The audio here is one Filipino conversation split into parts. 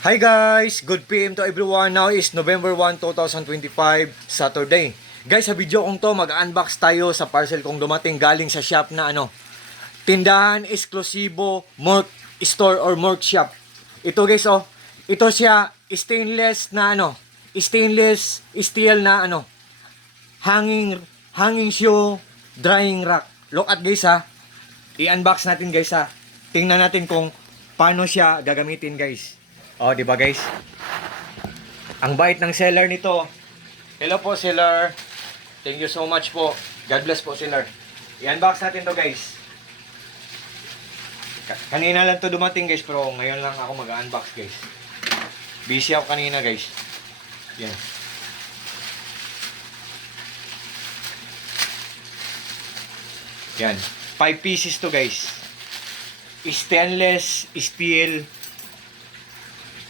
Hi guys! Good PM to everyone. Now is November 1, 2025, Saturday. Guys, sa video kong to, mag-unbox tayo sa parcel kong dumating galing sa shop na tindahan eksklusibo Mork Store or Mork Shop. Ito guys, ito siya stainless na stainless steel na hanging shoe drying rack. Look at guys i-unbox natin guys Tingnan natin kung paano siya gagamitin guys. Di ba guys? Ang bait ng seller nito. Hello po seller. Thank you so much po. God bless po seller. I-unbox natin to guys. Kanina lang to dumating guys, pero ngayon lang ako mag-unbox guys. Busy ako kanina guys. Yan. Yan. 5 pieces to guys. Stainless steel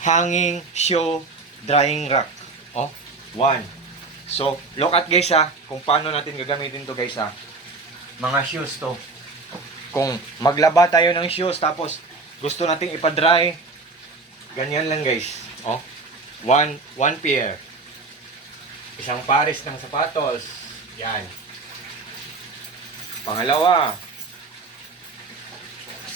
hanging shoe drying rack. 1. So, look at guys kung paano natin gagamitin to guys Mga shoes to. Kung maglaba tayo ng shoes tapos gusto nating ipa-dry, ganyan lang guys. One pair. Isang pares ng sapatos. Yan. Pangalawa.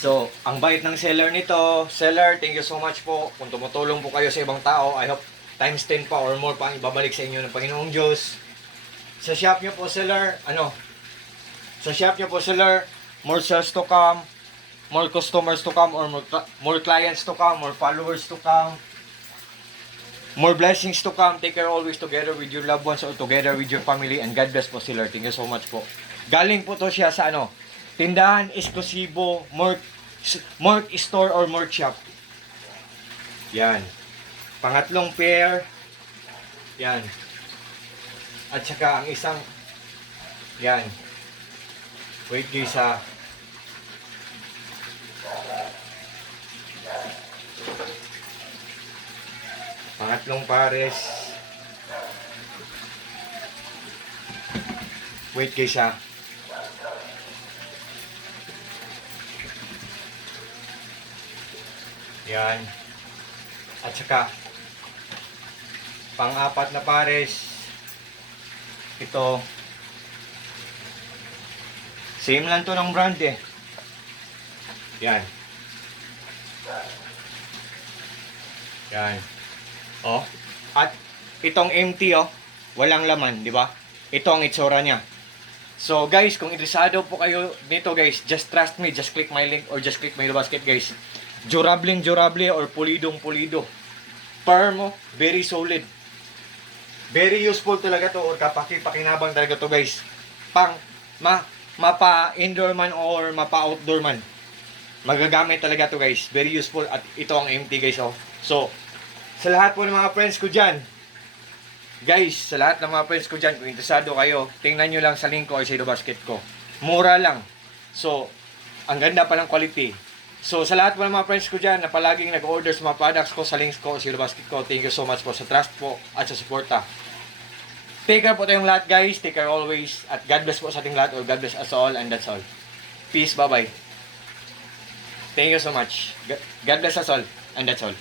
So, ang bait ng seller nito. Seller, thank you so much po. Kung tumutulong po kayo sa ibang tao, I hope times 10 pa or more pa ang ibabalik sa inyo ng Panginoong Diyos. Sa shop nyo po, seller, Sa shop nyo po, seller, more sales to come, more customers to come, or more clients to come, more followers to come, more blessings to come. Take care always together with your loved ones or together with your family, and God bless po, seller. Thank you so much po. Galing po to siya sa tindahan eksklusibo Mork Store or Mork Shop. Yan. Pangatlong pair. Yan. At saka ang isang yan. Wait guys Pangatlong pares. Wait guys Yan. At saka pang-apat na pares. Ito. Same lang to ng brand Yan. Yan. At itong empty walang laman, di ba? Ito ang itsura niya. So guys, kung interesado po kayo nito guys, just trust me, just click my link or just click my basket guys. Durable or pulido. Firm, very solid. Very useful talaga to or kapaki-pakinabang talaga to guys. Mapa-indoor man or mapa-outdoor man. Magagamit talaga to guys. Very useful at ito ang empty guys So, sa lahat po ng mga friends ko dyan, guys, sa lahat ng mga friends ko dyan, kung interesado kayo, tingnan nyo lang sa link ko or sa basket ko. Mura lang. So, ang ganda pa ng quality. So, sa lahat po ng mga friends ko dyan na palaging nag-order sa mga products ko, sa links ko, sa basket ko, thank you so much po sa trust po at sa suporta. Take care po tayong lahat guys. Take care always. At God bless po sa ating lahat or God bless us all and that's all. Peace. Bye-bye. Thank you so much. God bless us all and that's all.